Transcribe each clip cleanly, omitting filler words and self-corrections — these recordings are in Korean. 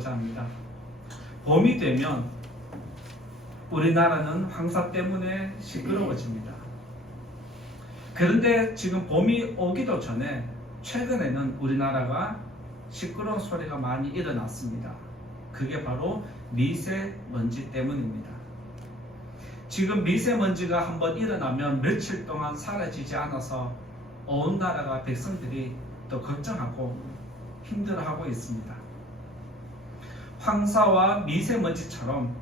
보고자 합니다. 봄이 되면 우리나라는 황사 때문에 시끄러워집니다. 그런데 지금 봄이 오기도 전에 최근에는 우리나라가 시끄러운 소리가 많이 일어났습니다. 그게 바로 미세먼지 때문입니다. 지금 미세먼지가 한번 일어나면 며칠 동안 사라지지 않아서 온 나라가 백성들이 또 걱정하고 힘들어하고 있습니다. 황사와 미세먼지처럼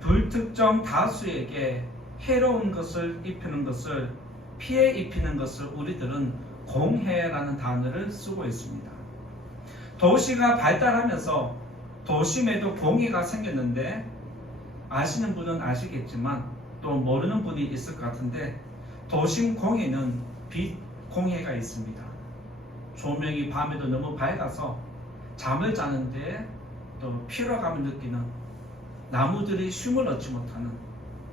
불특정 다수에게 해로운 것을 입히는 것을 피해 입히는 것을 우리들은 공해라는 단어를 쓰고 있습니다. 도시가 발달하면서 도심에도 공해가 생겼는데 아시는 분은 아시겠지만 또 모르는 분이 있을 것 같은데 도심 공해는 빛 공해가 있습니다. 조명이 밤에도 너무 밝아서 잠을 자는데 또 피로감을 느끼는 나무들이 쉼을 얻지 못하는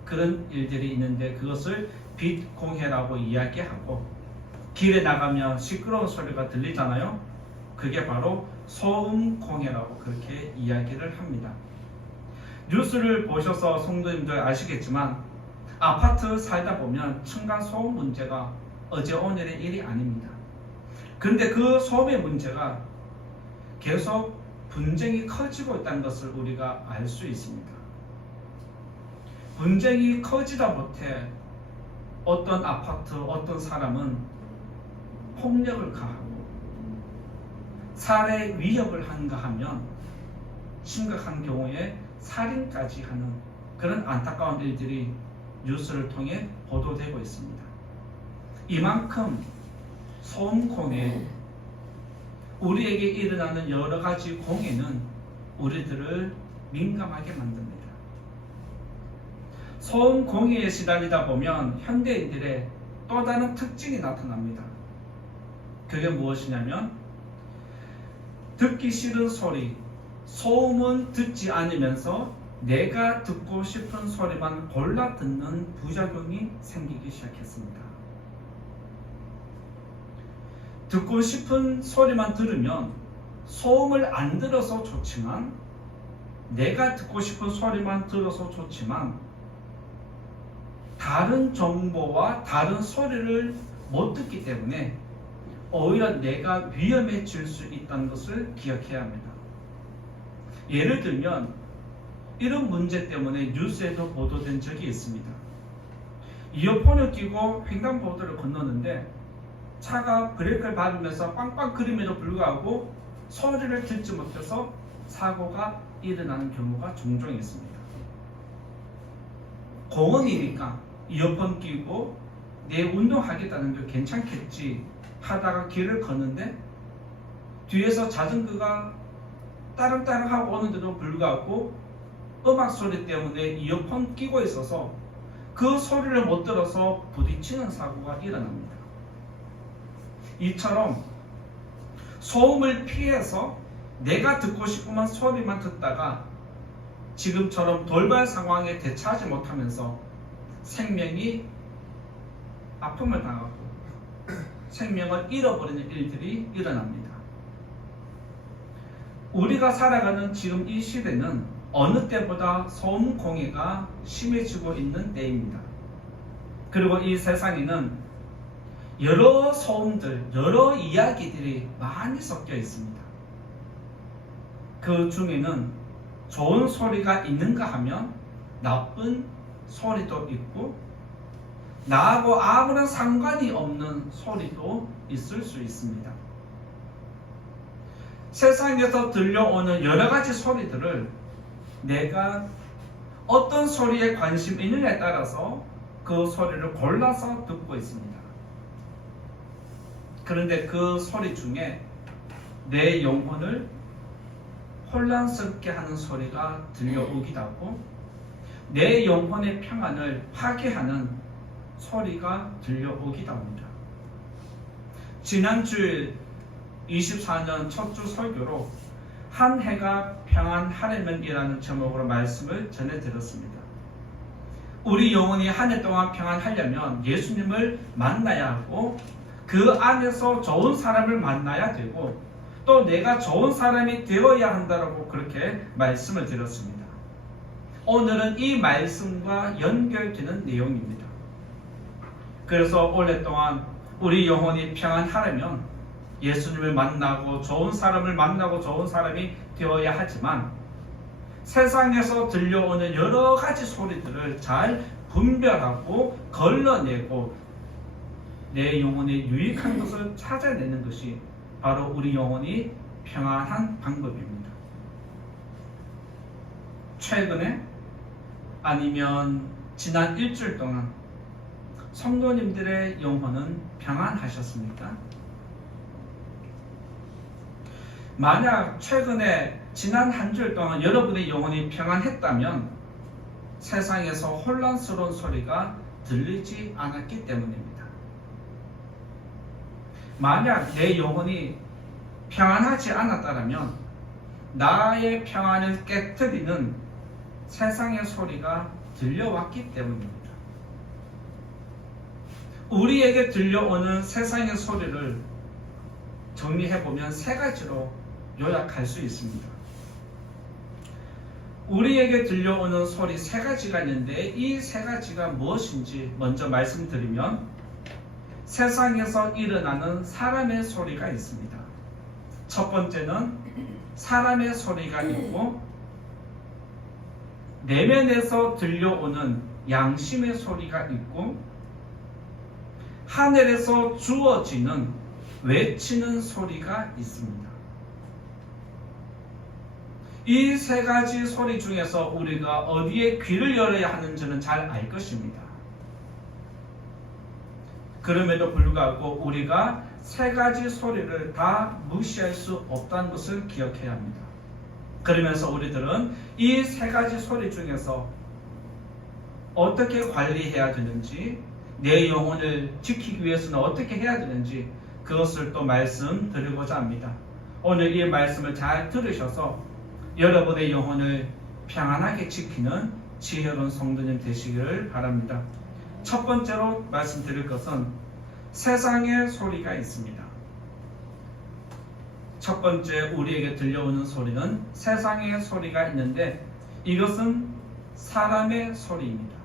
그런 일들이 있는데 그것을 빛 공해라고 이야기하고 길에 나가면 시끄러운 소리가 들리잖아요. 그게 바로 소음 공해라고 그렇게 이야기를 합니다. 뉴스를 보셔서 성도님들 아시겠지만 아파트 살다 보면 층간 소음 문제가 어제 오늘의 일이 아닙니다. 그런데 그 소음의 문제가 계속 분쟁이 커지고 있다는 것을 우리가 알 수 있습니다. 분쟁이 커지다 못해 어떤 아파트, 어떤 사람은 폭력을 가하고 살해 위협을 한가 하면 심각한 경우에 살인까지 하는 그런 안타까운 일들이 뉴스를 통해 보도되고 있습니다. 이만큼 소음 공해, 우리에게 일어나는 여러 가지 공해는 우리들을 민감하게 만듭니다. 소음 공해에 시달리다 보면 현대인들의 또 다른 특징이 나타납니다. 그게 무엇이냐면 듣기 싫은 소리, 소음은 듣지 않으면서 내가 듣고 싶은 소리만 골라 듣는 부작용이 생기기 시작했습니다. 듣고 싶은 소리만 들으면 소음을 안 들어서 좋지만 내가 듣고 싶은 소리만 들어서 좋지만 다른 정보와 다른 소리를 못 듣기 때문에 오히려 내가 위험해질 수 있다는 것을 기억해야 합니다. 예를 들면 이런 문제 때문에 뉴스에도 보도된 적이 있습니다. 이어폰을 끼고 횡단보도를 건너는데 차가 브레이크를 밟으면서 빵빵거림에도 불구하고 소리를 듣지 못해서 사고가 일어나는 경우가 종종 있습니다. 공원이니까 이어폰 끼고 내 운동하겠다는 게 괜찮겠지 하다가 길을 걷는데 뒤에서 자전거가 따릉따릉하고 오는데도 불구하고 음악 소리 때문에 이어폰 끼고 있어서 그 소리를 못 들어서 부딪히는 사고가 일어납니다. 이처럼 소음을 피해서 내가 듣고 싶으면 소리만 듣다가 지금처럼 돌발 상황에 대처하지 못하면서 생명이 아픔을 당하고 생명을 잃어버리는 일들이 일어납니다. 우리가 살아가는 지금 이 시대는 어느 때보다 소음 공해가 심해지고 있는 때입니다. 그리고 이 세상에는 여러 소음들, 여러 이야기들이 많이 섞여 있습니다. 그 중에는 좋은 소리가 있는가 하면 나쁜 소리도 있고 나하고 아무런 상관이 없는 소리도 있을 수 있습니다. 세상에서 들려오는 여러 가지 소리들을 내가 어떤 소리에 관심 있느냐에 따라서 그 소리를 골라서 듣고 있습니다. 그런데 그 소리 중에 내 영혼을 혼란스럽게 하는 소리가 들려오기도 하고 내 영혼의 평안을 파괴하는 소리가 들려오기도 합니다. 지난주 24년 첫 주 설교로 한 해가 평안하려면이라는 제목으로 말씀을 전해드렸습니다. 우리 영혼이 한 해 동안 평안하려면 예수님을 만나야 하고 그 안에서 좋은 사람을 만나야 되고 또 내가 좋은 사람이 되어야 한다라고 그렇게 말씀을 드렸습니다. 오늘은 이 말씀과 연결되는 내용입니다. 그래서 오랫동안 우리 영혼이 평안하려면 예수님을 만나고 좋은 사람을 만나고 좋은 사람이 되어야 하지만 세상에서 들려오는 여러 가지 소리들을 잘 분별하고 걸러내고 내 영혼에 유익한 것을 찾아내는 것이 바로 우리 영혼이 평안한 방법입니다. 최근에 아니면 지난 일주일 동안 성도님들의 영혼은 평안하셨습니까? 만약 최근에 지난 한 주일 동안 여러분의 영혼이 평안했다면 세상에서 혼란스러운 소리가 들리지 않았기 때문입니다. 만약 내 영혼이 평안하지 않았다면 나의 평안을 깨트리는 세상의 소리가 들려왔기 때문입니다. 우리에게 들려오는 세상의 소리를 정리해보면 세 가지로 요약할 수 있습니다. 우리에게 들려오는 소리 세 가지가 있는데 이 세 가지가 무엇인지 먼저 말씀드리면 세상에서 일어나는 사람의 소리가 있습니다. 첫 번째는 사람의 소리가 있고 내면에서 들려오는 양심의 소리가 있고 하늘에서 주어지는 외치는 소리가 있습니다. 이 세 가지 소리 중에서 우리가 어디에 귀를 열어야 하는지는 잘 알 것입니다. 그럼에도 불구하고 우리가 세 가지 소리를 다 무시할 수 없다는 것을 기억해야 합니다. 그러면서 우리들은 이 세 가지 소리 중에서 어떻게 관리해야 되는지, 내 영혼을 지키기 위해서는 어떻게 해야 되는지 그것을 또 말씀드리고자 합니다. 오늘 이 말씀을 잘 들으셔서 여러분의 영혼을 평안하게 지키는 지혜로운 성도님 되시기를 바랍니다. 첫 번째로 말씀드릴 것은 세상의 소리가 있습니다. 첫 번째 우리에게 들려오는 소리는 세상의 소리가 있는데 이것은 사람의 소리입니다.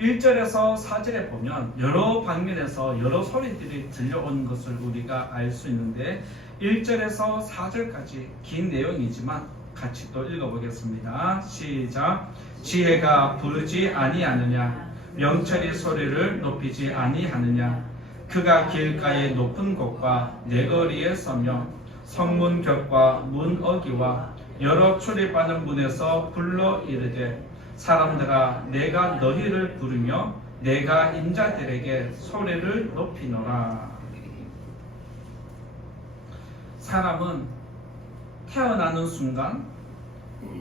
1절에서 4절에 보면 여러 방면에서 여러 소리들이 들려오는 것을 우리가 알 수 있는데 1절에서 4절까지 긴 내용이지만 같이 또 읽어보겠습니다. 시작. 지혜가 부르지 아니하느냐, 명철이 소리를 높이지 아니하느냐. 그가 길가의 높은 곳과 내거리에 서며 성문 곁과 문 어기와 여러 출입하는 문에서 불러 이르되 사람들아 내가 너희를 부르며 내가 인자들에게 소리를 높이노라. 사람은 태어나는 순간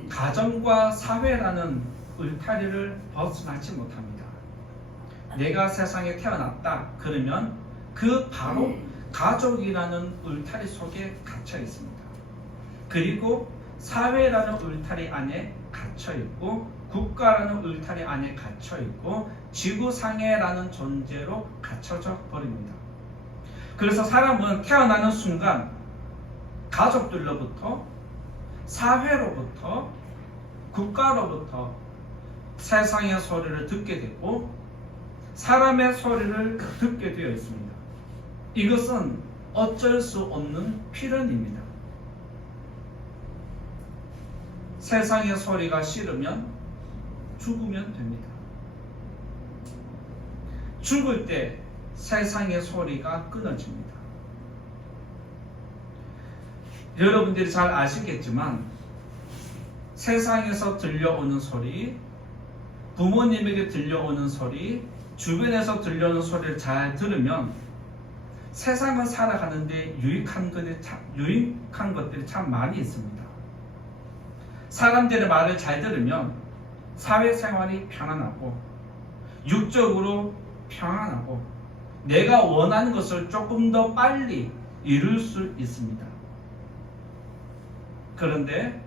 가정과 사회라는 울타리를 벗어나지 못합니다. 내가 세상에 태어났다 그러면 그 바로 가족이라는 울타리 속에 갇혀 있습니다. 그리고 사회라는 울타리 안에 갇혀 있고 국가라는 울타리 안에 갇혀 있고 지구상해라는 존재로 갇혀져 버립니다. 그래서 사람은 태어나는 순간 가족들로부터, 사회로부터, 국가로부터 세상의 소리를 듣게 되고 사람의 소리를 듣게 되어 있습니다. 이것은 어쩔 수 없는 필연입니다. 세상의 소리가 싫으면 죽으면 됩니다. 죽을 때 세상의 소리가 끊어집니다. 여러분들이 잘 아시겠지만 세상에서 들려오는 소리, 부모님에게 들려오는 소리, 주변에서 들려오는 소리를 잘 들으면 세상을 살아가는데 유익한 것들이 참 많이 있습니다. 사람들의 말을 잘 들으면 사회생활이 편안하고 육적으로 평안하고 내가 원하는 것을 조금 더 빨리 이룰 수 있습니다. 그런데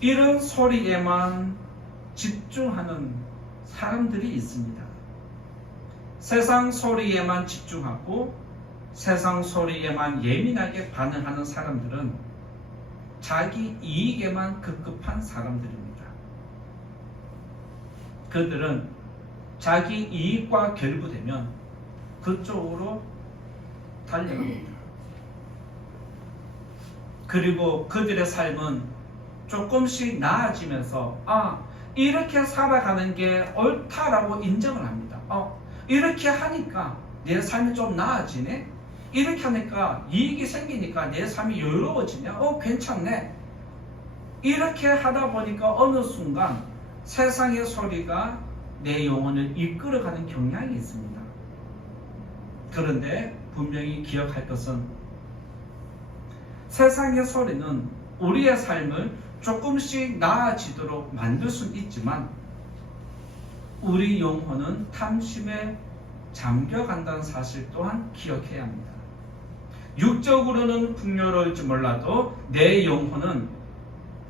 이런 소리에만 집중하는 사람들이 있습니다. 세상 소리에만 집중하고 세상 소리에만 예민하게 반응하는 사람들은 자기 이익에만 급급한 사람들입니다. 그들은 자기 이익과 결부되면 그쪽으로 달려갑니다. 그리고 그들의 삶은 조금씩 나아지면서 이렇게 살아가는 게 옳다라고 인정을 합니다. 이렇게 하니까 내 삶이 좀 나아지네. 이렇게 하니까 이익이 생기니까 내 삶이 여유로워지네. 괜찮네. 이렇게 하다 보니까 어느 순간 세상의 소리가 내 영혼을 이끌어가는 경향이 있습니다. 그런데 분명히 기억할 것은 세상의 소리는 우리의 삶을 조금씩 나아지도록 만들 수는 있지만 우리 영혼은 탐심에 잠겨간다는 사실 또한 기억해야 합니다. 육적으로는 풍요로울지 몰라도 내 영혼은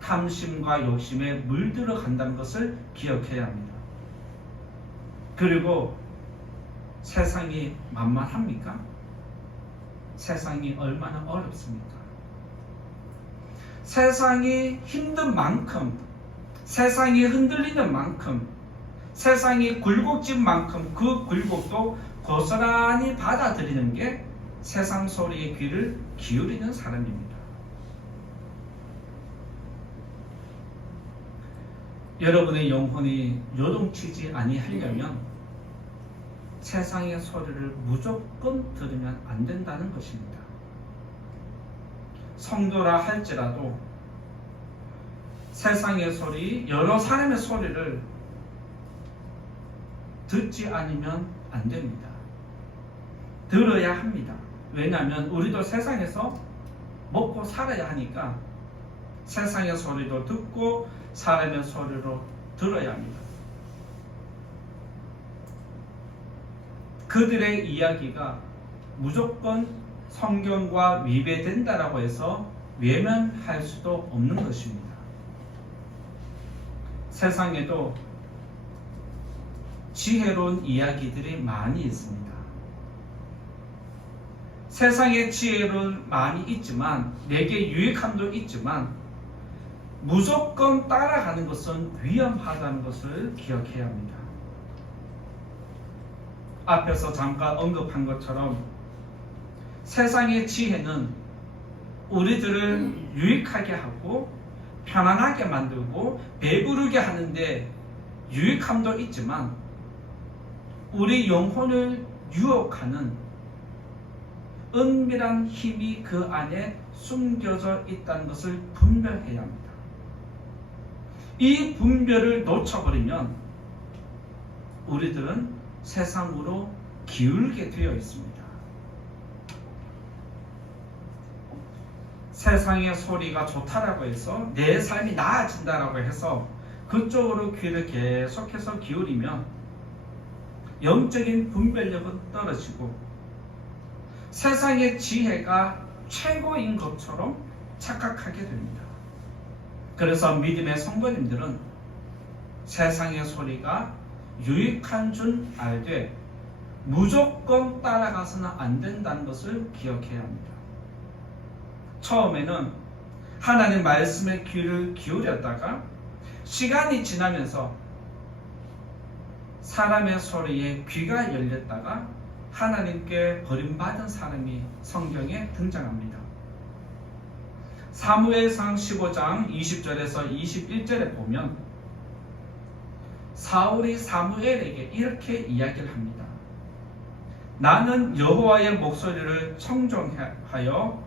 탐심과 욕심에 물들어 간다는 것을 기억해야 합니다. 그리고 세상이 만만합니까? 세상이 얼마나 어렵습니까? 세상이 힘든 만큼, 세상이 흔들리는 만큼, 세상이 굴곡진 만큼 그 굴곡도 고스란히 받아들이는 게 세상 소리에 귀를 기울이는 사람입니다. 여러분의 영혼이 요동치지 아니하려면 세상의 소리를 무조건 들으면 안 된다는 것입니다. 성도라 할지라도 세상의 소리, 여러 사람의 소리를 듣지 않으면 안 됩니다. 들어야 합니다. 왜냐하면 우리도 세상에서 먹고 살아야 하니까 세상의 소리도 듣고 사람의 소리로 들어야 합니다. 그들의 이야기가 무조건 성경과 위배된다라고 해서 외면할 수도 없는 것입니다. 세상에도 지혜로운 이야기들이 많이 있습니다. 세상에 지혜로운 많이 있지만 내게 유익함도 있지만 무조건 따라가는 것은 위험하다는 것을 기억해야 합니다. 앞에서 잠깐 언급한 것처럼 세상의 지혜는 우리들을 유익하게 하고 편안하게 만들고 배부르게 하는데 유익함도 있지만 우리 영혼을 유혹하는 은밀한 힘이 그 안에 숨겨져 있다는 것을 분별해야 합니다. 이 분별을 놓쳐버리면 우리들은 세상으로 기울게 되어 있습니다. 세상의 소리가 좋다라고 해서 내 삶이 나아진다라고 해서 그쪽으로 귀를 계속해서 기울이면 영적인 분별력은 떨어지고 세상의 지혜가 최고인 것처럼 착각하게 됩니다. 그래서 믿음의 성도님들은 세상의 소리가 유익한 줄 알되 무조건 따라가서는 안 된다는 것을 기억해야 합니다. 처음에는 하나님 말씀에 귀를 기울였다가 시간이 지나면서 사람의 소리에 귀가 열렸다가 하나님께 버림받은 사람이 성경에 등장합니다. 사무엘상 15장 20절에서 21절에 보면 사울이 사무엘에게 이렇게 이야기를 합니다. 나는 여호와의 목소리를 청종하여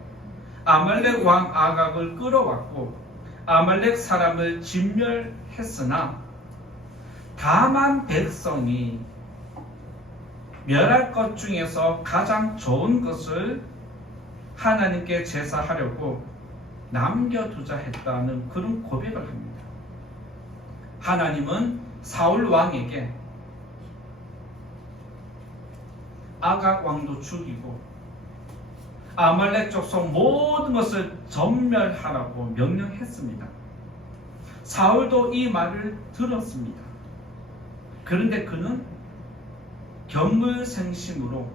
아말렉 왕 아각을 끌어왔고 아말렉 사람을 진멸했으나 다만 백성이 멸할 것 중에서 가장 좋은 것을 하나님께 제사하려고 남겨두자 했다는 그런 고백을 합니다. 하나님은 사울 왕에게 아각 왕도 죽이고 아말렉 족속 모든 것을 전멸하라고 명령했습니다. 사울도 이 말을 들었습니다. 그런데 그는 견물생심으로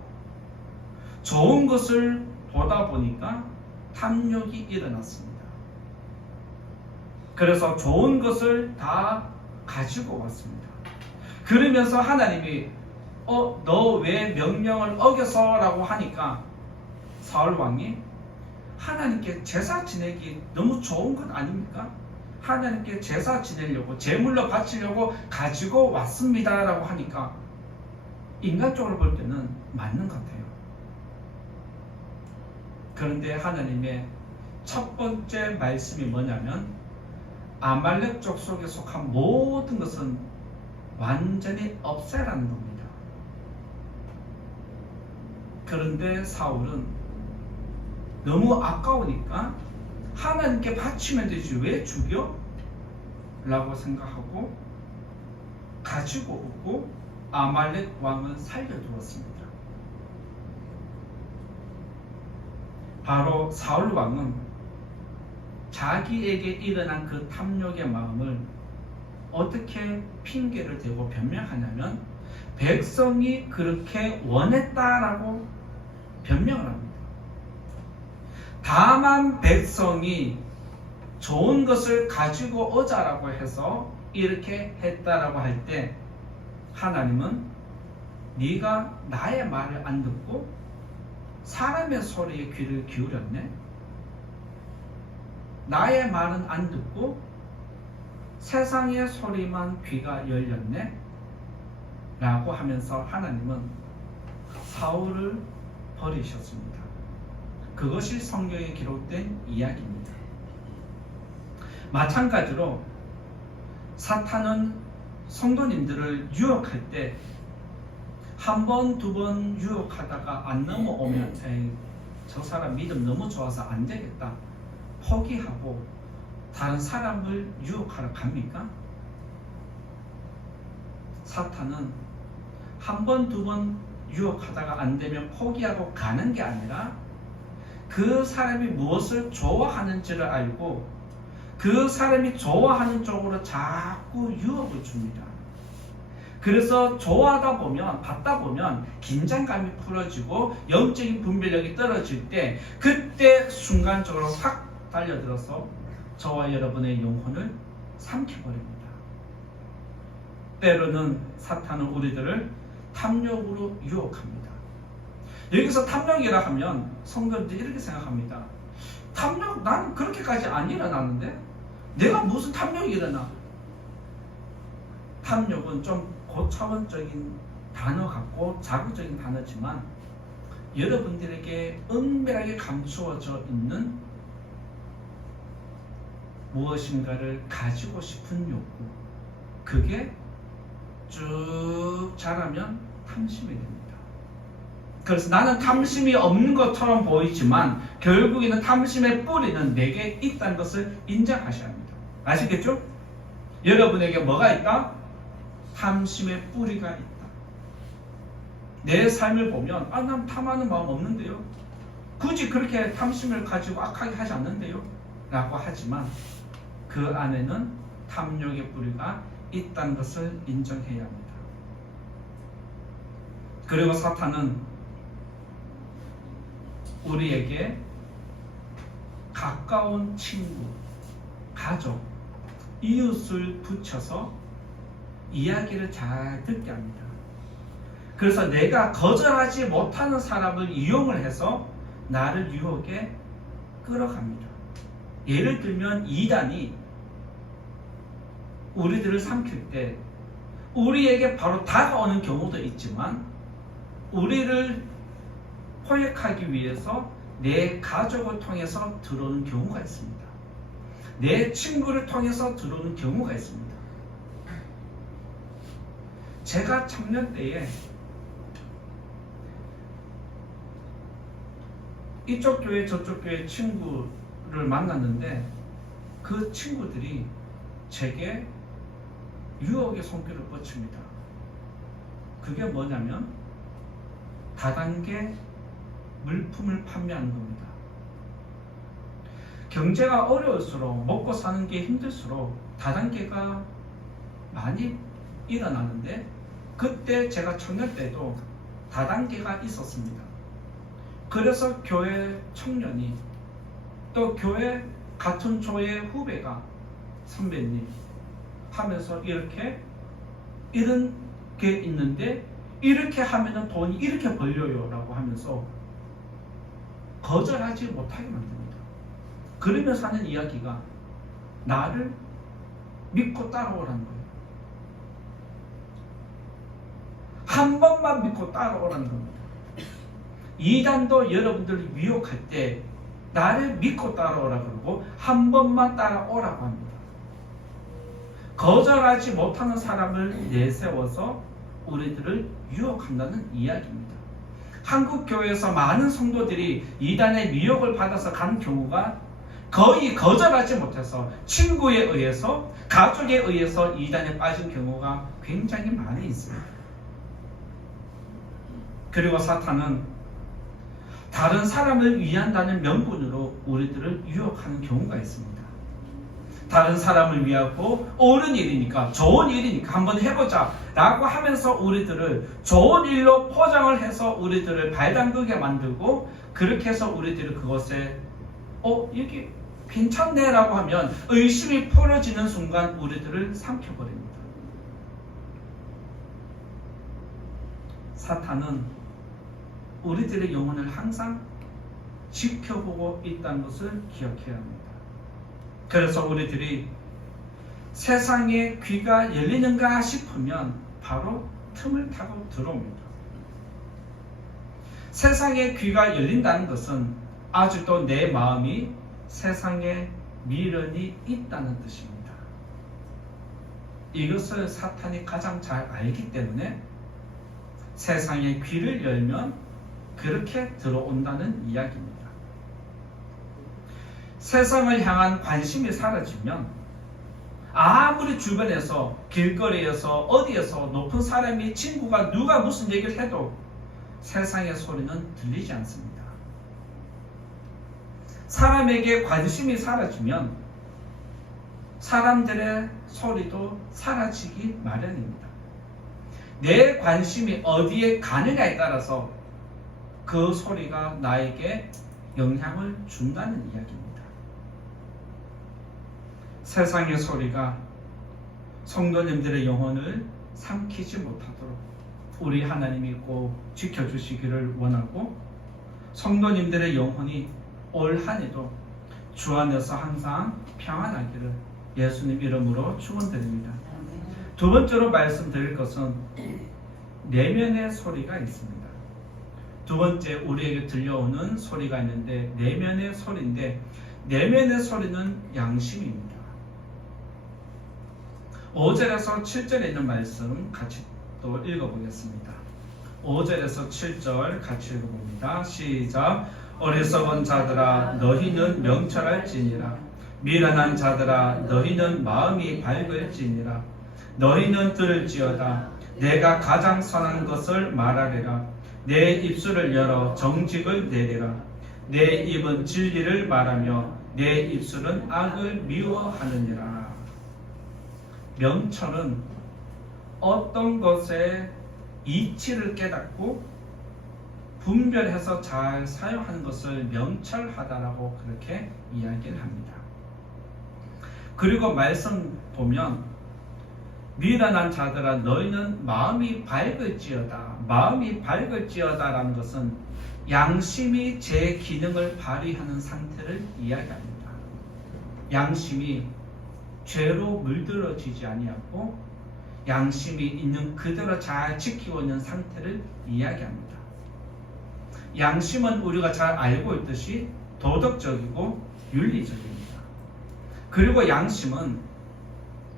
좋은 것을 보다 보니까 탐욕이 일어났습니다. 그래서 좋은 것을 다 가지고 왔습니다. 그러면서 하나님이 너 왜 명령을 어겨서? 라고 하니까 사울 왕이 하나님께 제사 지내기 너무 좋은 것 아닙니까? 하나님께 제사 지내려고 제물로 바치려고 가지고 왔습니다 라고 하니까 인간적으로 볼 때는 맞는 것 같아요. 그런데 하나님의 첫 번째 말씀이 뭐냐면 아말렉 족속에 속한 모든 것은 완전히 없애라는 겁니다. 그런데 사울은 너무 아까우니까 하나님께 바치면 되지 왜 죽여? 라고 생각하고 가지고 오고 아말렉 왕을 살려두었습니다. 바로 사울 왕은 자기에게 일어난 그 탐욕의 마음을 어떻게 핑계를 대고 변명하냐면 백성이 그렇게 원했다라고 변명을 합니다. 다만 백성이 좋은 것을 가지고 오자라고 해서 이렇게 했다라고 할 때 하나님은 네가 나의 말을 안 듣고 사람의 소리에 귀를 기울였네. 나의 말은 안 듣고 세상의 소리만 귀가 열렸네 라고 하면서 하나님은 사울을 버리셨습니다. 그것이 성경에 기록된 이야기입니다. 마찬가지로 사탄은 성도님들을 유혹할 때 한 번, 두 번 유혹하다가 안 넘어오면 에이, 저 사람 믿음 너무 좋아서 안 되겠다 포기하고 다른 사람을 유혹하러 갑니까? 사탄은 한 번, 두 번 유혹하다가 안 되면 포기하고 가는 게 아니라 그 사람이 무엇을 좋아하는지를 알고 그 사람이 좋아하는 쪽으로 자꾸 유혹을 줍니다. 그래서 좋아하다 보면 받다 보면 긴장감이 풀어지고 영적인 분별력이 떨어질 때 그때 순간적으로 확 달려들어서 저와 여러분의 영혼을 삼켜버립니다. 때로는 사탄은 우리들을 탐욕으로 유혹합니다. 여기서 탐욕이라 하면 성도들이 이렇게 생각합니다. 탐욕? 나는 그렇게까지 안 일어나는데? 내가 무슨 탐욕이 일어나? 탐욕은 좀 고차원적인 단어 같고 자극적인 단어지만 여러분들에게 은밀하게 감추어져 있는 무엇인가를 가지고 싶은 욕구, 그게 쭉 자라면 탐심이 됩니다. 그래서 나는 탐심이 없는 것처럼 보이지만 결국에는 탐심의 뿌리는 내게 있다는 것을 인정하셔야 합니다. 아시겠죠? 여러분에게 뭐가 있다? 탐심의 뿌리가 있다. 내 삶을 보면 난 탐하는 마음 없는데요. 굳이 그렇게 탐심을 가지고 악하게 하지 않는데요. 라고 하지만 그 안에는 탐욕의 뿌리가 있다는 것을 인정해야 합니다. 그리고 사탄은 우리에게 가까운 친구, 가족, 이웃을 붙여서 이야기를 잘 듣게 합니다. 그래서 내가 거절하지 못하는 사람을 이용을 해서 나를 유혹에 끌어갑니다. 예를 들면 이단이 우리들을 삼킬 때 우리에게 바로 다가오는 경우도 있지만 우리를 포획하기 위해서 내 가족을 통해서 들어오는 경우가 있습니다. 내 친구를 통해서 들어오는 경우가 있습니다. 제가 청년 때에 이쪽 교회 저쪽 교회 친구를 만났는데 그 친구들이 제게 유혹의 손길을 뻗칩니다. 그게 뭐냐면 다단계 물품을 판매하는 겁니다. 경제가 어려울수록 먹고 사는 게 힘들수록 다단계가 많이 일어나는데 그때 제가 청년 때도 다단계가 있었습니다. 그래서 교회 청년이 또 교회 같은 조의 후배가 선배님 하면서 이런 게 있는데 이렇게 하면은 돈이 이렇게 벌려요 라고 하면서 거절하지 못하게 만듭니다. 그러면서 하는 이야기가 나를 믿고 따라오라는 거예요. 한 번만 믿고 따라오라는 겁니다. 이단도 여러분들을 유혹할 때 나를 믿고 따라오라 그러고 한 번만 따라오라고 합니다. 거절하지 못하는 사람을 내세워서 우리들을 유혹한다는 이야기입니다. 한국 교회에서 많은 성도들이 이단의 미혹을 받아서 간 경우가 거의 거절하지 못해서 친구에 의해서 가족에 의해서 이단에 빠진 경우가 굉장히 많이 있습니다. 그리고 사탄은 다른 사람을 위한다는 명분으로 우리들을 유혹하는 경우가 있습니다. 다른 사람을 위하고 옳은 일이니까 좋은 일이니까 한번 해보자 라고 하면서 우리들을 좋은 일로 포장을 해서 우리들을 발담그게 만들고 그렇게 해서 우리들이 그것에 여기 괜찮네 라고 하면 의심이 풀어지는 순간 우리들을 삼켜버립니다. 사탄은 우리들의 영혼을 항상 지켜보고 있다는 것을 기억해야 합니다. 그래서 우리들이 세상에 귀가 열리는가 싶으면 바로 틈을 타고 들어옵니다. 세상에 귀가 열린다는 것은 아직도 내 마음이 세상에 미련이 있다는 뜻입니다. 이것을 사탄이 가장 잘 알기 때문에 세상에 귀를 열면 그렇게 들어온다는 이야기입니다. 세상을 향한 관심이 사라지면 아무리 주변에서 길거리에서 어디에서 높은 사람이 친구가 누가 무슨 얘기를 해도 세상의 소리는 들리지 않습니다. 사람에게 관심이 사라지면 사람들의 소리도 사라지기 마련입니다. 내 관심이 어디에 가느냐에 따라서 그 소리가 나에게 영향을 준다는 이야기입니다. 세상의 소리가 성도님들의 영혼을 삼키지 못하도록 우리 하나님이 꼭 지켜주시기를 원하고 성도님들의 영혼이 올 한 해도 주 안에서 항상 평안하기를 예수님 이름으로 축원드립니다. 두 번째로 말씀드릴 것은 내면의 소리가 있습니다. 두 번째 우리에게 들려오는 소리가 있는데 내면의 소리인데 내면의 소리는 양심입니다. 5절에서 7절에 있는 말씀 같이 또 읽어보겠습니다. 5절에서 7절 같이 읽어봅니다. 시작. 어리석은 자들아 너희는 명철할지니라. 미련한 자들아 너희는 마음이 밝을지니라. 너희는 들을지어다. 내가 가장 선한 것을 말하리라. 내 입술을 열어 정직을 내리라. 내 입은 진리를 말하며 내 입술은 악을 미워하느니라. 명철은 어떤 것의 이치를 깨닫고 분별해서 잘 사용하는 것을 명철하다라고 그렇게 이야기를 합니다. 그리고 말씀 보면 미련한 자들아 너희는 마음이 밝을지어다. 마음이 밝을지어다 라는 것은 양심이 제 기능을 발휘하는 상태를 이야기합니다. 양심이 죄로 물들어지지 아니하고 양심이 있는 그대로 잘 지키고 있는 상태를 이야기합니다. 양심은 우리가 잘 알고 있듯이 도덕적이고 윤리적입니다. 그리고 양심은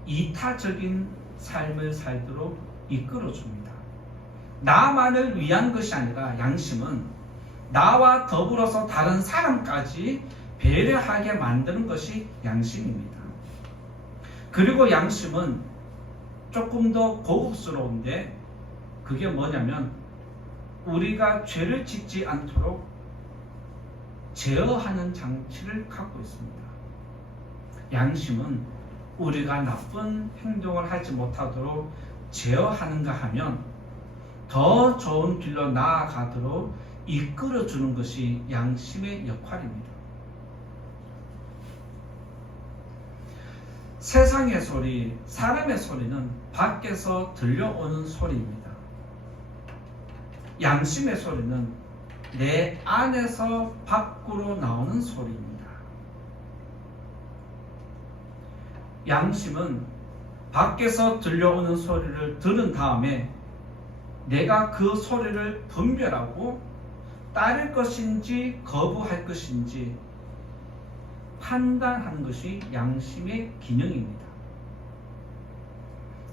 이타적인 삶을 살도록 이끌어줍니다. 나만을 위한 것이 아니라 양심은 나와 더불어서 다른 사람까지 배려하게 만드는 것이 양심입니다. 그리고 양심은 조금 더 고급스러운데 그게 뭐냐면 우리가 죄를 짓지 않도록 제어하는 장치를 갖고 있습니다. 양심은 우리가 나쁜 행동을 하지 못하도록 제어하는가 하면 더 좋은 길로 나아가도록 이끌어주는 것이 양심의 역할입니다. 세상의 소리, 사람의 소리는 밖에서 들려오는 소리입니다. 양심의 소리는 내 안에서 밖으로 나오는 소리입니다. 양심은 밖에서 들려오는 소리를 들은 다음에 내가 그 소리를 분별하고 따를 것인지 거부할 것인지 판단하는 것이 양심의 기능입니다.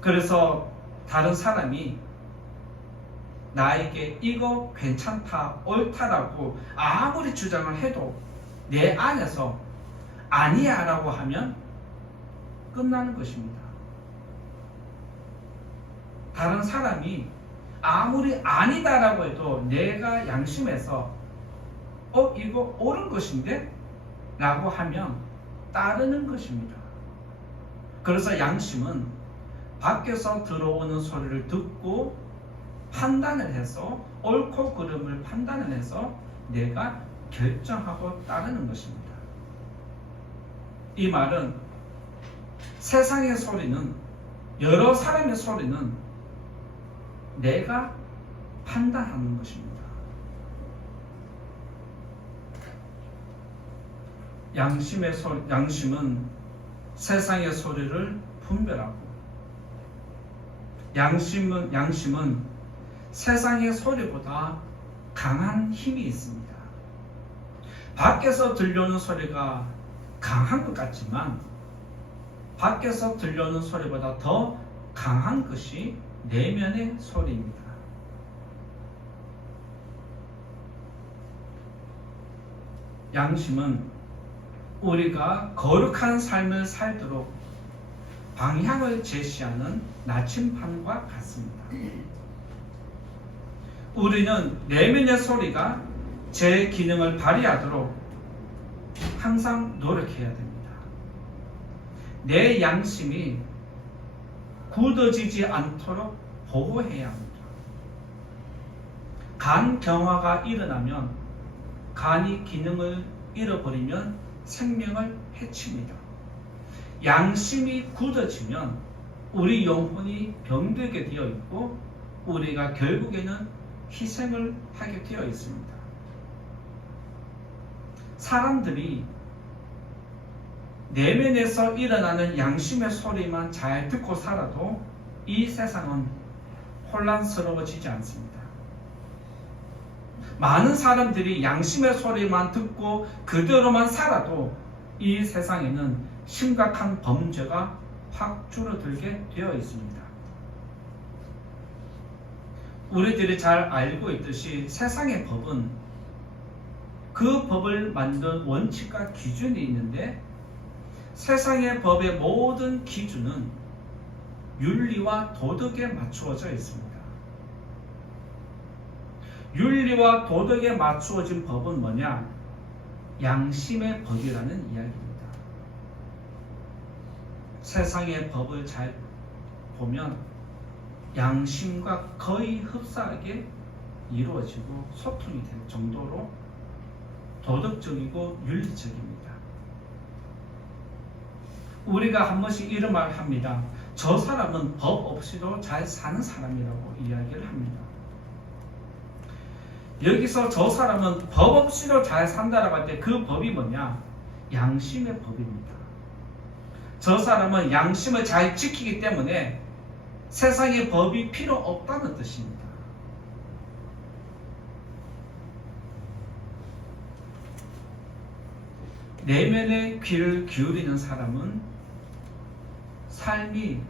그래서 다른 사람이 나에게 이거 괜찮다, 옳다라고 아무리 주장을 해도 내 안에서 아니야 라고 하면 끝나는 것입니다. 다른 사람이 아무리 아니다라고 해도 내가 양심에서 이거 옳은 것인데? 라고 하면 따르는 것입니다. 그래서 양심은 밖에서 들어오는 소리를 듣고 판단을 해서 옳고 그름을 판단을 해서 내가 결정하고 따르는 것입니다. 이 말은 세상의 소리는, 여러 사람의 소리는 내가 판단하는 것입니다. 양심은 세상의 소리를 분별하고 양심은 세상의 소리보다 강한 힘이 있습니다. 밖에서 들려오는 소리가 강한 것 같지만 밖에서 들려오는 소리보다 더 강한 것이 내면의 소리입니다. 양심은 우리가 거룩한 삶을 살도록 방향을 제시하는 나침판과 같습니다. 우리는 내면의 소리가 제 기능을 발휘하도록 항상 노력해야 됩니다. 내 양심이 굳어지지 않도록 보호해야 합니다. 간경화가 일어나면 간이 기능을 잃어버리면 생명을 해칩니다. 양심이 굳어지면 우리 영혼이 병들게 되어 있고 우리가 결국에는 희생을 하게 되어 있습니다. 사람들이 내면에서 일어나는 양심의 소리만 잘 듣고 살아도 이 세상은 혼란스러워지지 않습니다. 많은 사람들이 양심의 소리만 듣고 그대로만 살아도 이 세상에는 심각한 범죄가 확 줄어들게 되어 있습니다. 우리들이 잘 알고 있듯이 세상의 법은 그 법을 만든 원칙과 기준이 있는데 세상의 법의 모든 기준은 윤리와 도덕에 맞추어져 있습니다. 윤리와 도덕에 맞추어진 법은 뭐냐? 양심의 법이라는 이야기입니다. 세상의 법을 잘 보면 양심과 거의 흡사하게 이루어지고 소통이 될 정도로 도덕적이고 윤리적입니다. 우리가 한 번씩 이런 말을 합니다. 저 사람은 법 없이도 잘 사는 사람이라고 이야기를 합니다. 여기서 저 사람은 법 없이도 잘 산다라고 할 때 그 법이 뭐냐? 양심의 법입니다. 저 사람은 양심을 잘 지키기 때문에 세상의 법이 필요 없다는 뜻입니다. 내면의 귀를 기울이는 사람은 삶이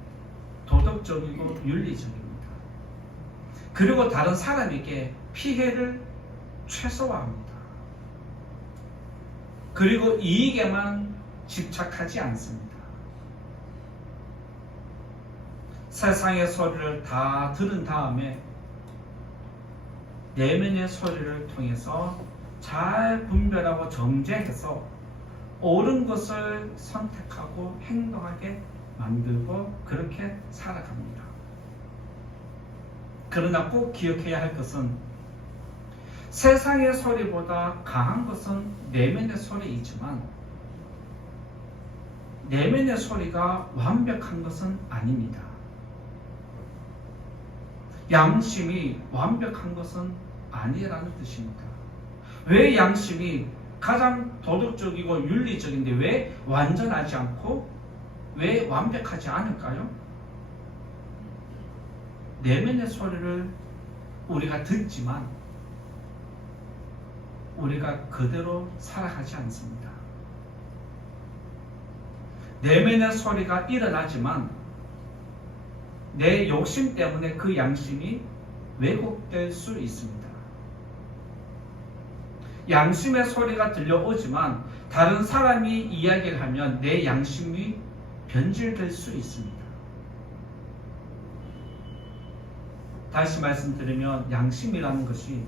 도덕적이고 윤리적입니다. 그리고 다른 사람에게 피해를 최소화합니다. 그리고 이익에만 집착하지 않습니다. 세상의 소리를 다 들은 다음에 내면의 소리를 통해서 잘 분별하고 정제해서 옳은 것을 선택하고 행동하게 만들고 그렇게 살아갑니다. 그러나 꼭 기억해야 할 것은 세상의 소리보다 강한 것은 내면의 소리이지만 내면의 소리가 완벽한 것은 아닙니다. 양심이 완벽한 것은 아니라는 뜻입니다. 왜 양심이 가장 도덕적이고 윤리적인데 왜 완전하지 않고 왜 완벽하지 않을까요? 내면의 소리를 우리가 듣지만 우리가 그대로 살아가지 않습니다. 내면의 소리가 일어나지만 내 욕심 때문에 그 양심이 왜곡될 수 있습니다. 양심의 소리가 들려오지만 다른 사람이 이야기를 하면 내 양심이 변질될 수 있습니다. 다시 말씀드리면 양심이라는 것이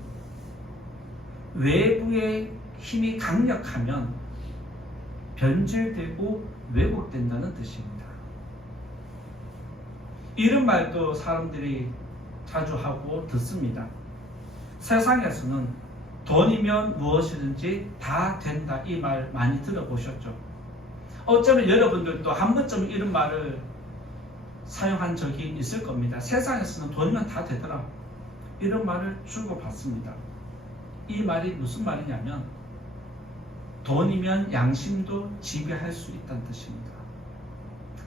외부의 힘이 강력하면 변질되고 왜곡된다는 뜻입니다. 이런 말도 사람들이 자주 하고 듣습니다. 세상에서는 돈이면 무엇이든지 다 된다, 이 말 많이 들어보셨죠? 어쩌면 여러분들도 한 번쯤 이런 말을 사용한 적이 있을 겁니다. 세상에서는 돈이면 다 되더라, 이런 말을 주고받습니다. 이 말이 무슨 말이냐면 돈이면 양심도 지배할 수 있다는 뜻입니다.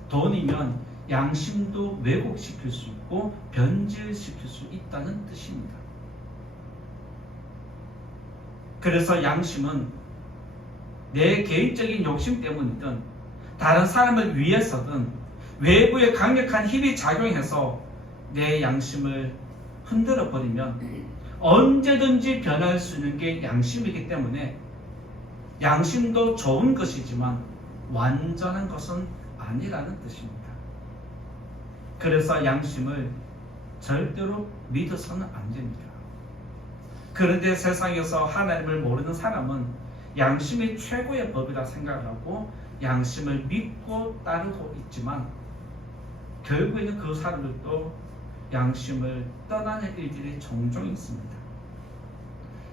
돈이면 양심도 왜곡시킬 수 있고 변질시킬 수 있다는 뜻입니다. 그래서 양심은 내 개인적인 욕심 때문이든 다른 사람을 위해서든 외부의 강력한 힘이 작용해서 내 양심을 흔들어 버리면 언제든지 변할 수 있는 게 양심이기 때문에 양심도 좋은 것이지만 완전한 것은 아니라는 뜻입니다. 그래서 양심을 절대로 믿어서는 안 됩니다. 그런데 세상에서 하나님을 모르는 사람은 양심이 최고의 법이라 생각하고 양심을 믿고 따르고 있지만 결국에는 그 사람들도 양심을 떠나는 일들이 종종 있습니다.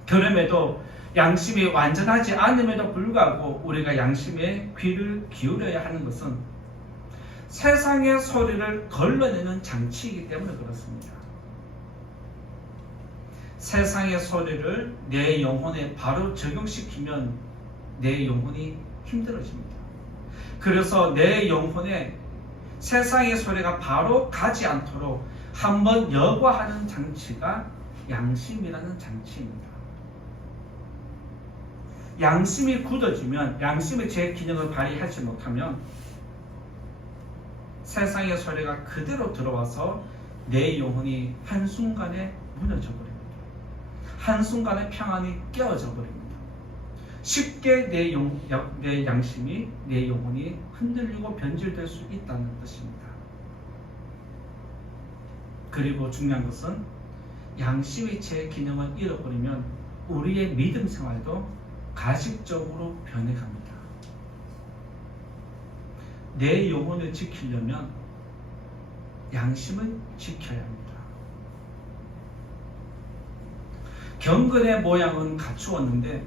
그럼에도 양심이 완전하지 않음에도 불구하고 우리가 양심에 귀를 기울여야 하는 것은 세상의 소리를 걸러내는 장치이기 때문에 그렇습니다. 세상의 소리를 내 영혼에 바로 적용시키면 내 영혼이 힘들어집니다. 그래서 내 영혼에 세상의 소리가 바로 가지 않도록 한번 여과하는 장치가 양심이라는 장치입니다. 양심이 굳어지면, 양심의 제 기능을 발휘하지 못하면 세상의 소리가 그대로 들어와서 내 영혼이 한순간에 무너져 버립니다. 한순간에 평안이 깨어져 버립니다. 쉽게 내 양심이, 내 영혼이 흔들리고 변질될 수 있다는 뜻입니다. 그리고 중요한 것은 양심의 제 기능을 잃어버리면 우리의 믿음 생활도 가식적으로 변해갑니다. 내 영혼을 지키려면 양심을 지켜야 합니다. 경건의 모양은 갖추었는데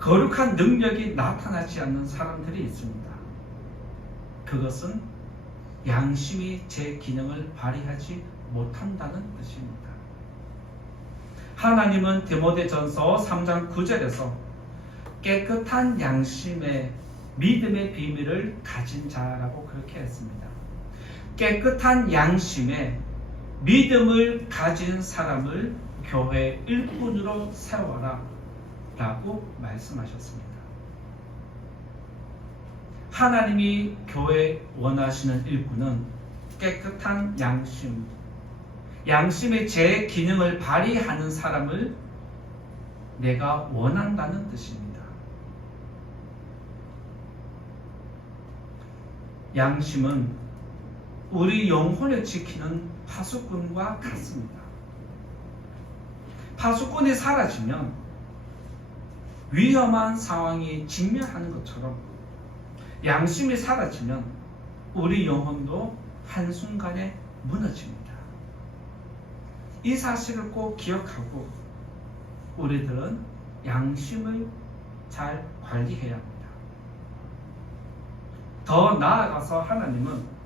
거룩한 능력이 나타나지 않는 사람들이 있습니다. 그것은 양심이 제 기능을 발휘하지 못한다는 뜻입니다. 하나님은 디모데전서 3장 9절에서 깨끗한 양심의 믿음의 비밀을 가진 자라고 그렇게 했습니다. 깨끗한 양심에 믿음을 가진 사람을 교회 일꾼으로 세워라 라고 말씀하셨습니다. 하나님이 교회 원하시는 일꾼은 깨끗한 양심, 양심의 제 기능을 발휘하는 사람을 내가 원한다는 뜻입니다. 양심은 우리 영혼을 지키는 파수꾼과 같습니다. 파수꾼이 사라지면 위험한 상황이 직면하는 것처럼 양심이 사라지면 우리 영혼도 한순간에 무너집니다. 이 사실을 꼭 기억하고 우리들은 양심을 잘 관리해야 합니다. 더 나아가서 하나님은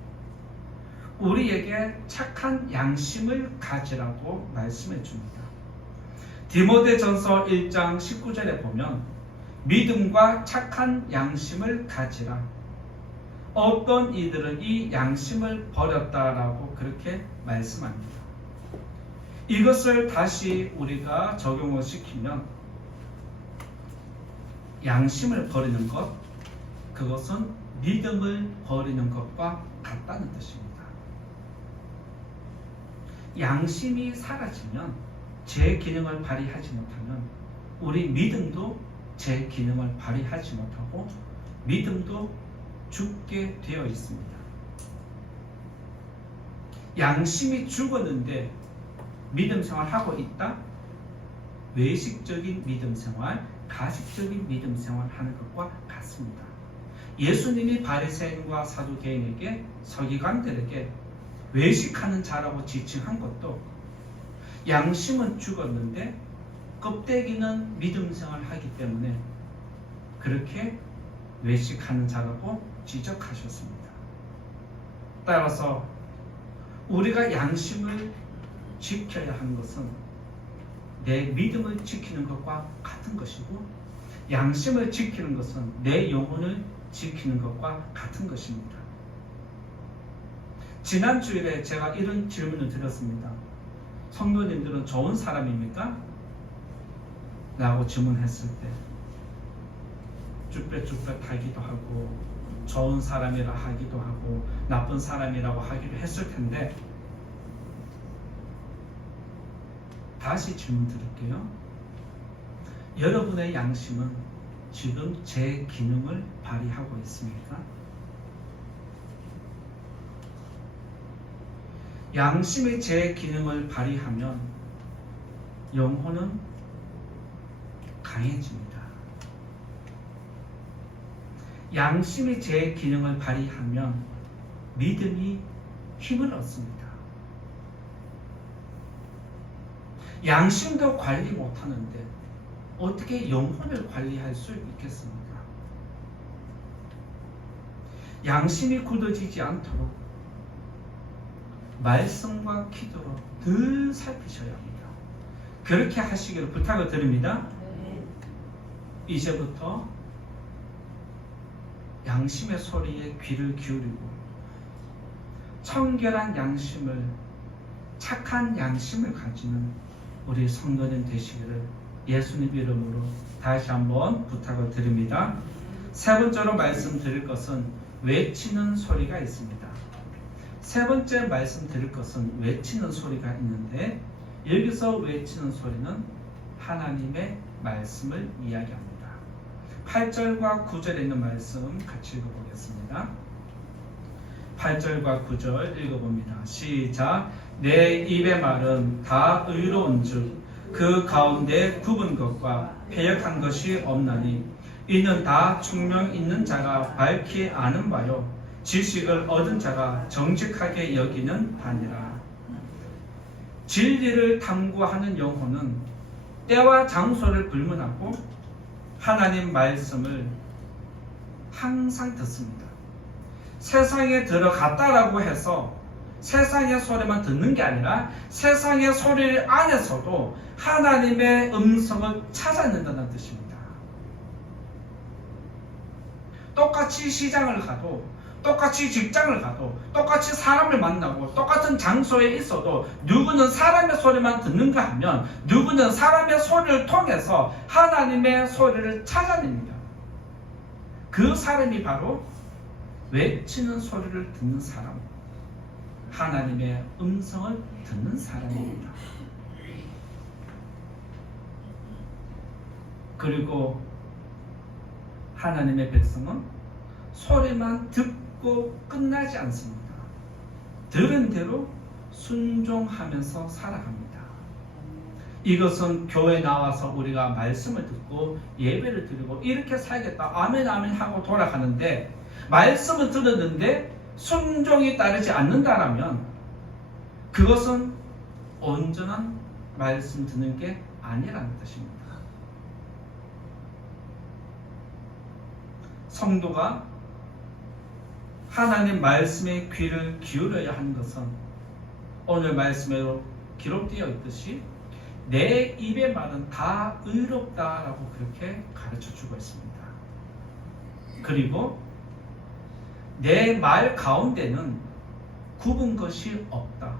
우리에게 착한 양심을 가지라고 말씀해 줍니다. 디모데전서 1장 19절에 보면 믿음과 착한 양심을 가지라. 어떤 이들은 이 양심을 버렸다라고 그렇게 말씀합니다. 이것을 다시 우리가 적용을 시키면 양심을 버리는 것, 그것은 믿음을 버리는 것과 같다는 뜻입니다. 양심이 사라지면 제 기능을 발휘하지 못하면 우리 믿음도 제 기능을 발휘하지 못하고 믿음도 죽게 되어 있습니다. 양심이 죽었는데 믿음 생활하고 있다? 외식적인 믿음 생활, 가식적인 믿음 생활 하는 것과 같습니다. 예수님이 바리새인과 사두개인에게 서기관들에게 외식하는 자라고 지칭한 것도 양심은 죽었는데 껍데기는 믿음 생활을 하기 때문에 그렇게 외식하는 자라고 지적하셨습니다. 따라서 우리가 양심을 지켜야 하는 것은 내 믿음을 지키는 것과 같은 것이고 양심을 지키는 것은 내 영혼을 지키는 것과 같은 것입니다. 지난 주일에 제가 이런 질문을 드렸습니다. 성도님들은 좋은 사람입니까? 라고 질문했을 때 쭈뼛쭈뼛 하기도 하고 좋은 사람이라 하기도 하고 나쁜 사람이라고 하기도 했을 텐데 다시 질문 드릴게요. 여러분의 양심은 지금 제 기능을 발휘하고 있습니까? 양심이 제 기능을 발휘하면 영혼은 강해집니다. 양심이 제 기능을 발휘하면 믿음이 힘을 얻습니다. 양심도 관리 못하는데 어떻게 영혼을 관리할 수 있겠습니까? 양심이 굳어지지 않도록 말씀과 기도로 늘 살피셔야 합니다. 그렇게 하시기를 부탁을 드립니다. 이제부터 양심의 소리에 귀를 기울이고 청결한 양심을, 착한 양심을 가지는 우리 성도님 되시기를 예수님 이름으로 다시 한번 부탁을 드립니다. 세 번째로 말씀드릴 것은 외치는 소리가 있습니다. 세 번째 말씀드릴 것은 외치는 소리가 있는데 여기서 외치는 소리는 하나님의 말씀을 이야기합니다. 8절과 9절에 있는 말씀 같이 읽어보겠습니다. 8절과 9절 읽어봅니다. 시작. 내 입의 말은 다 의로운즉 그 가운데 굽은 것과 패역한 것이 없나니 이는 다 총명 있는 자가 밝히 아는 바요 지식을 얻은 자가 정직하게 여기는 바니라. 진리를 탐구하는 영혼은 때와 장소를 불문하고 하나님 말씀을 항상 듣습니다. 세상에 들어갔다라고 해서 세상의 소리만 듣는 게 아니라 세상의 소리 안에서도 하나님의 음성을 찾아낸다는 뜻입니다. 똑같이 시장을 가도, 똑같이 직장을 가도, 똑같이 사람을 만나고 똑같은 장소에 있어도 누구는 사람의 소리만 듣는가 하면 누구는 사람의 소리를 통해서 하나님의 소리를 찾아냅니다. 그 사람이 바로 외치는 소리를 듣는 사람, 하나님의 음성을 듣는 사람입니다. 그리고 하나님의 백성은 소리만 듣고 끝나지 않습니다. 들은 대로 순종하면서 살아갑니다. 이것은 교회 나와서 우리가 말씀을 듣고 예배를 드리고 이렇게 살겠다 아멘 아멘 하고 돌아가는데 말씀을 들었는데 순종이 따르지 않는다라면 그것은 온전한 말씀 듣는 게 아니라는 뜻입니다. 성도가 하나님 말씀에 귀를 기울여야 하는 것은 오늘 말씀에도 기록되어 있듯이 내 입의 말은 다 의롭다라고 그렇게 가르쳐주고 있습니다. 그리고 내 말 가운데는 굽은 것이 없다,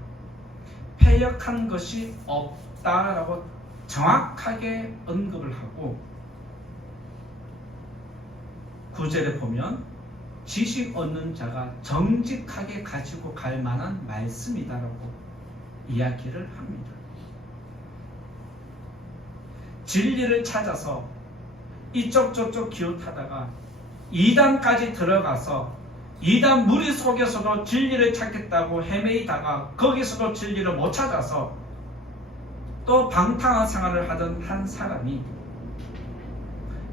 패역한 것이 없다라고 정확하게 언급을 하고, 9절에 보면 지식 얻는 자가 정직하게 가지고 갈 만한 말씀이다라고 이야기를 합니다. 진리를 찾아서 이쪽 저쪽 기웃하다가 이단까지 들어가서 이단 무리 속에서도 진리를 찾겠다고 헤매이다가 거기서도 진리를 못 찾아서 또 방탕한 생활을 하던 한 사람이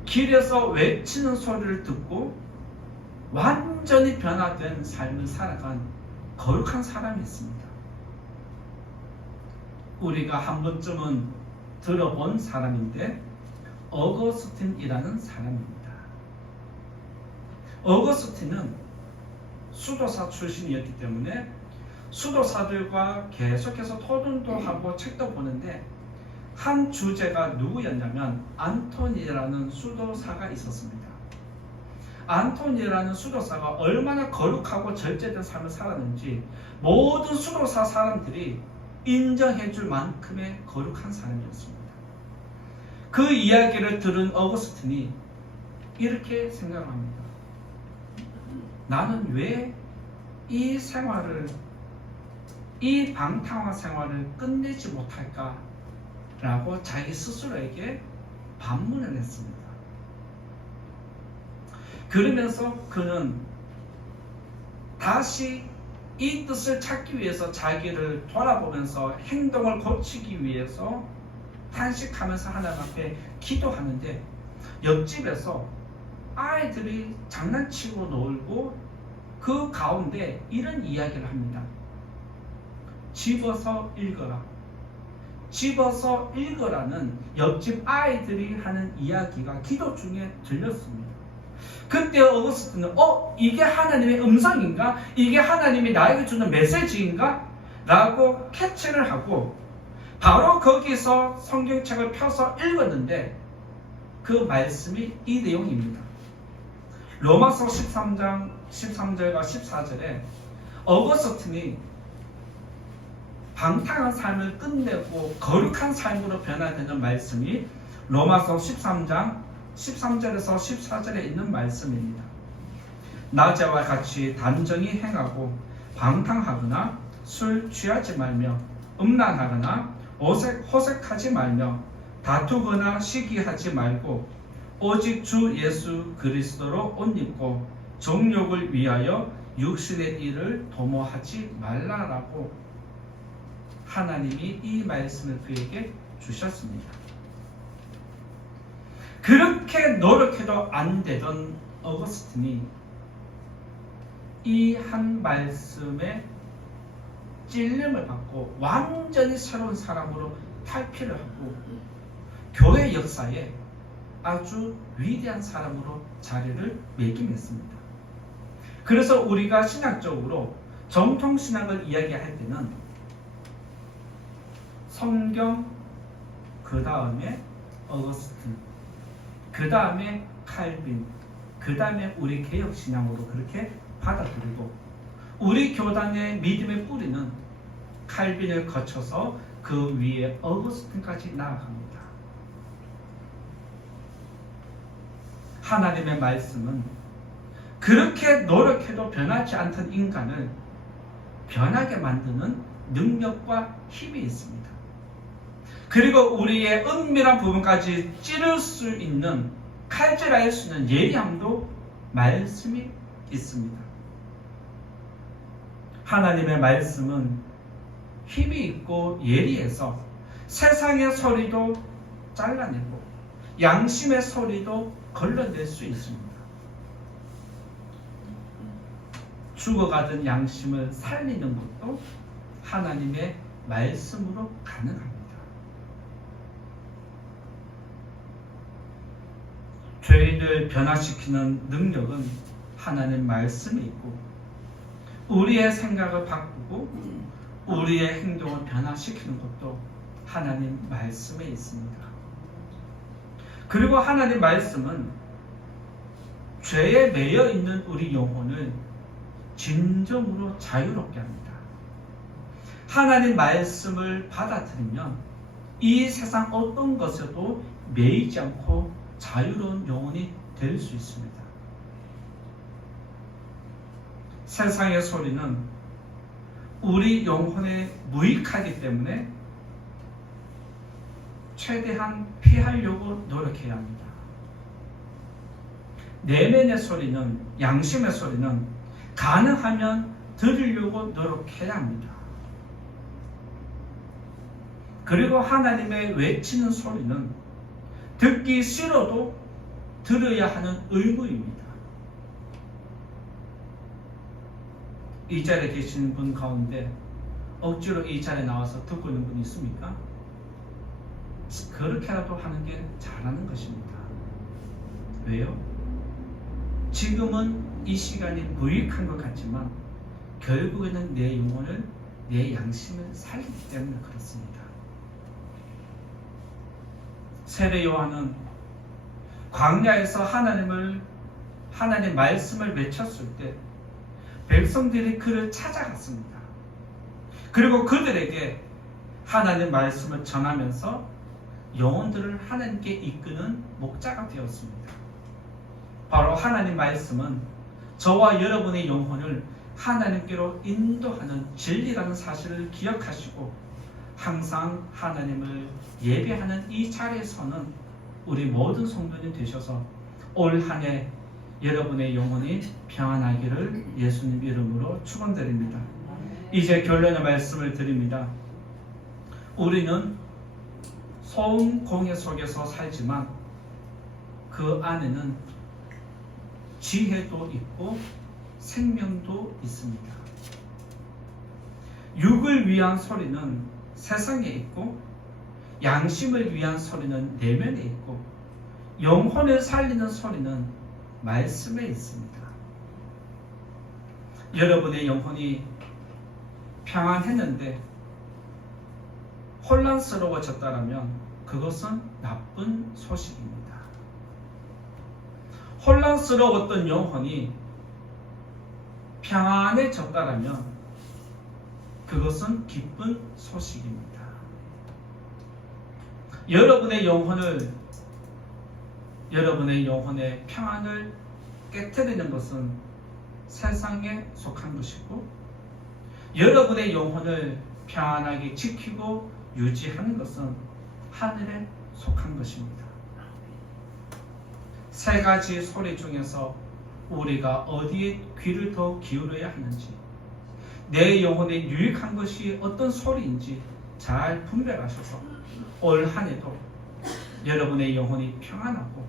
길에서 외치는 소리를 듣고 완전히 변화된 삶을 살아간 거룩한 사람이 있습니다. 우리가 한 번쯤은 들어본 사람인데 어거스틴이라는 사람입니다. 어거스틴은 수도사 출신이었기 때문에 수도사들과 계속해서 토론도 하고 책도 보는데, 한 주제가 누구였냐면 안토니라는 수도사가 있었습니다. 안토니라는 수도사가 얼마나 거룩하고 절제된 삶을 살았는지 모든 수도사 사람들이 인정해 줄 만큼의 거룩한 사람이었습니다. 그 이야기를 들은 어거스틴이 이렇게 생각합니다. 나는 왜 이 생활을, 이 방탕한 생활을 끝내지 못할까? 라고 자기 스스로에게 반문을 했습니다. 그러면서 그는 다시 이 뜻을 찾기 위해서 자기를 돌아보면서 행동을 고치기 위해서 탄식하면서 하나님 앞에 기도하는데, 옆집에서 아이들이 장난치고 놀고 그 가운데 이런 이야기를 합니다. 집어서 읽어라. 집어서 읽어라는 옆집 아이들이 하는 이야기가 기도 중에 들렸습니다. 그때 어거스틴은 이게 하나님의 음성인가? 이게 하나님이 나에게 주는 메시지인가? 라고 캐치를 하고 바로 거기서 성경책을 펴서 읽었는데, 그 말씀이 이 내용입니다. 로마서 13장 13절과 14절에 어거스틴이 방탕한 삶을 끝내고 거룩한 삶으로 변화되는 말씀이 로마서 13장 13절에서 14절에 있는 말씀입니다. 낮에와 같이 단정히 행하고 방탕하거나 술 취하지 말며 음란하거나 호색하지 말며 다투거나 시기하지 말고 오직 주 예수 그리스도로 옷 입고 정욕을 위하여 육신의 일을 도모하지 말라라고 하나님이 이 말씀을 그에게 주셨습니다. 그렇게 노력해도 안 되던 어거스틴이 이 한 말씀에 찔림을 받고 완전히 새로운 사람으로 탈피를 하고 교회 역사에 아주 위대한 사람으로 자리를 매김했습니다. 그래서 우리가 신학적으로 정통신학을 이야기할 때는 성경, 그 다음에 어거스틴, 그 다음에 칼빈, 그 다음에 우리 개혁신앙으로 그렇게 받아들이고, 우리 교단의 믿음의 뿌리는 칼빈을 거쳐서 그 위에 어거스틴까지 나아갑니다. 하나님의 말씀은 그렇게 노력해도 변하지 않던 인간을 변하게 만드는 능력과 힘이 있습니다. 그리고 우리의 은밀한 부분까지 찌를 수 있는, 칼질할 수 있는 예리함도 말씀이 있습니다. 하나님의 말씀은 힘이 있고 예리해서 세상의 소리도 잘라내고 양심의 소리도 걸러낼 수 있습니다. 죽어가던 양심을 살리는 것도 하나님의 말씀으로 가능합니다. 죄인을 변화시키는 능력은 하나님 말씀에 있고, 우리의 생각을 바꾸고 우리의 행동을 변화시키는 것도 하나님 말씀에 있습니다. 그리고 하나님 말씀은 죄에 매여 있는 우리 영혼을 진정으로 자유롭게 합니다. 하나님 말씀을 받아들이면 이 세상 어떤 것에도 매이지 않고 자유로운 영혼이 될 수 있습니다. 세상의 소리는 우리 영혼에 무익하기 때문에 최대한 피하려고 노력해야 합니다. 내면의 소리는, 양심의 소리는 가능하면 들으려고 노력해야 합니다. 그리고 하나님의 외치는 소리는 듣기 싫어도 들어야 하는 의무입니다. 이 자리에 계시는 분 가운데 억지로 이 자리에 나와서 듣고 있는 분이 있습니까? 그렇게라도 하는 게 잘하는 것입니다. 왜요? 지금은 이 시간이 무익한 것 같지만 결국에는 내 영혼을, 내 양심을 살리기 때문에 그렇습니다. 세례 요한은 광야에서 하나님 말씀을 외쳤을 때 백성들이 그를 찾아갔습니다. 그리고 그들에게 하나님 말씀을 전하면서 영혼들을 하나님께 이끄는 목자가 되었습니다. 바로 하나님 말씀은 저와 여러분의 영혼을 하나님께로 인도하는 진리라는 사실을 기억하시고 항상 하나님을 예배하는 이 자리에서는 우리 모든 성도님 되셔서 올 한 해 여러분의 영혼이 평안하기를 예수님 이름으로 축원드립니다. 이제 결론의 말씀을 드립니다. 우리는 소음 공해 속에서 살지만 그 안에는 지혜도 있고 생명도 있습니다. 육을 위한 소리는 세상에 있고 양심을 위한 소리는 내면에 있고 영혼을 살리는 소리는 말씀에 있습니다. 여러분의 영혼이 평안했는데 혼란스러워졌다면 그것은 나쁜 소식입니다. 혼란스러웠던 영혼이 평안해졌다면 그것은 기쁜 소식입니다. 여러분의 영혼의 평안을 깨트리는 것은 세상에 속한 것이고, 여러분의 영혼을 평안하게 지키고 유지하는 것은 하늘에 속한 것입니다. 세 가지 소리 중에서 우리가 어디에 귀를 더 기울여야 하는지, 내 영혼에 유익한 것이 어떤 소리인지 잘 분별하셔서 올 한 해도 여러분의 영혼이 평안하고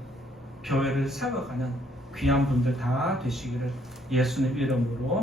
교회를 세워가는 귀한 분들 다 되시기를 예수님 이름으로